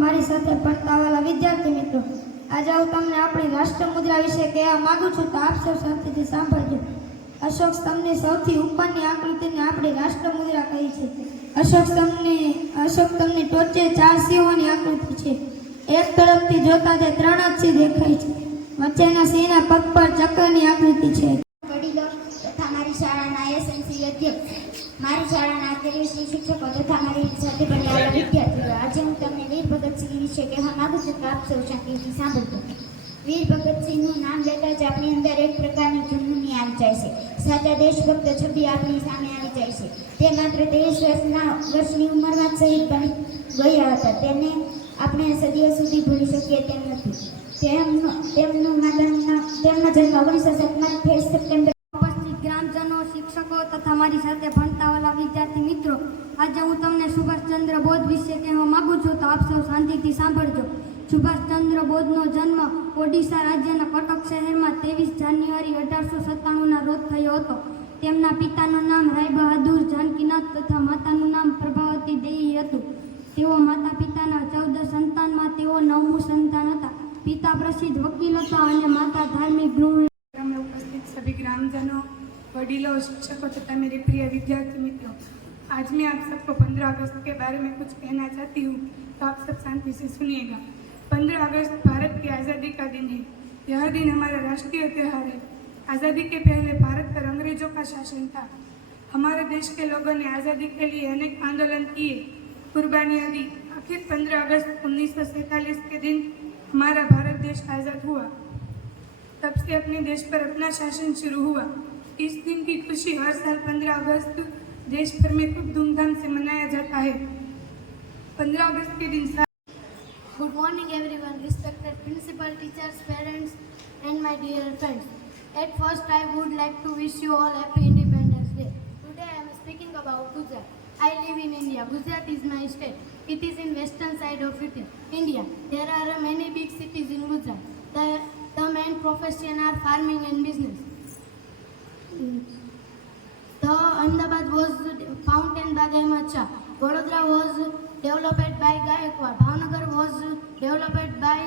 મારી સાથે ભણતા વાલા વિદ્યાર્થી મિત્રો, આજે હું તમને આપણી રાષ્ટ્ર મુદ્રા વિશે કહેવા માંગુ છું, તો આપ સૌ શાંતિથી સાંભળજો. અશોક સ્તંભની સૌથી ઉપરની આકૃતિને આપણી રાષ્ટ્ર મુદ્રા કહી છે. અશોક સ્તંભની ટોચે 4 સિંહોની આકૃતિ છે. એક તરફથી જોતા તે 3 જ સિંહ દેખાય છે. વચ્ચેના સિંહના પગ પર ચક્રની આકૃતિ છે. વડીલો તથા મારી શાળાના એસએમસી અધ્યક્ષ, મારી શાળાના આચાર્યશ્રી, શિક્ષકો તથા મારી સાથે ભણેલા વિદ્યાર્થીઓ, આજે હું તમને વીર ભગતસિંહ વિશે કહેવા માંગુ છું, તો આપ સૌ શાંતિથી સાંભળજો. વીર ભગતસિંહનું નામ લેતા જ આપણી અંદર એક પ્રકારની જુનૂની આવી જાય છે. સાચા દેશભક્ત છબી આપણી સામે આવી જાય છે. તે માત્ર 23 વર્ષની ઉંમરમાં જ શહીદ બની ગયા હતા. તેને આપણે સદીઓ સુધી ભૂલી શકીએ તેમ નથી. તેમનો જન્મ 1907 સપ્ટેમ્બર. ઉપસ્થિત ગ્રામજનો, શિક્ષકો તથા મારી સાથે ભણતા વાલા વિદ્યાર્થી મિત્રો, આજે હું તમને સુભાષચંદ્ર બોઝ વિશે કહેવા માંગુ છું, તો આપ સૌ શાંતિથી સાંભળજો. સુભાષચંદ્ર બોઝનો જન્મ ઓડિશા રાજ્યના કટક શહેરમાં 23 જાન્યુઆરી 1897ના રોજ થયો હતો. તેમના પિતાનું નામ રાય બહાદુર જાનકીનાથ તથા માતાનું નામ પ્રભાવતી દેવી હતું. તેઓ માતા પિતાના 14 સંતાનમાં તેઓ 9મું સંતાન હતા. पिता प्रसिद्ध वकील था और माता धार्मिक गृहिणी. में उपस्थित सभी ग्रामजनों, वडीलों, शिक्षकों तथा मेरे प्रिय विद्यार्थी मित्रों, आज मैं आप सबको 15 अगस्त के बारे में कुछ कहना चाहती हूँ, तो आप सब शांति से सुनिएगा. 15 अगस्त भारत की आज़ादी का दिन है. यह दिन हमारा राष्ट्रीय त्यौहार है. आज़ादी के पहले भारत पर अंग्रेजों का शासन था. हमारे देश के लोगों ने आज़ादी के लिए अनेक आंदोलन किए, कुर्बानियाँ दी. आखिर 15 अगस्त 1947 के दिन हमारा भारत देश आज़ाद हुआ. तब से अपने देश पर अपना शासन शुरू हुआ. इस दिन की खुशी हर साल 15 अगस्त देश भर में खूब धूमधाम से मनाया जाता है. 15 अगस्त के दिन Good morning everyone, respected principal, teachers, parents and my dear friends. At first I would like to wish you all happy Independence Day. Today I am speaking about Gujarat. I live in India. Gujarat is my state. It is in western side of India. There are many big cities in Gujarat. The main profession are farming and business. The Ahmedabad was founded by Ahmad Shah. Vadodara was developed by Gaikwad. Bhavnagar was developed by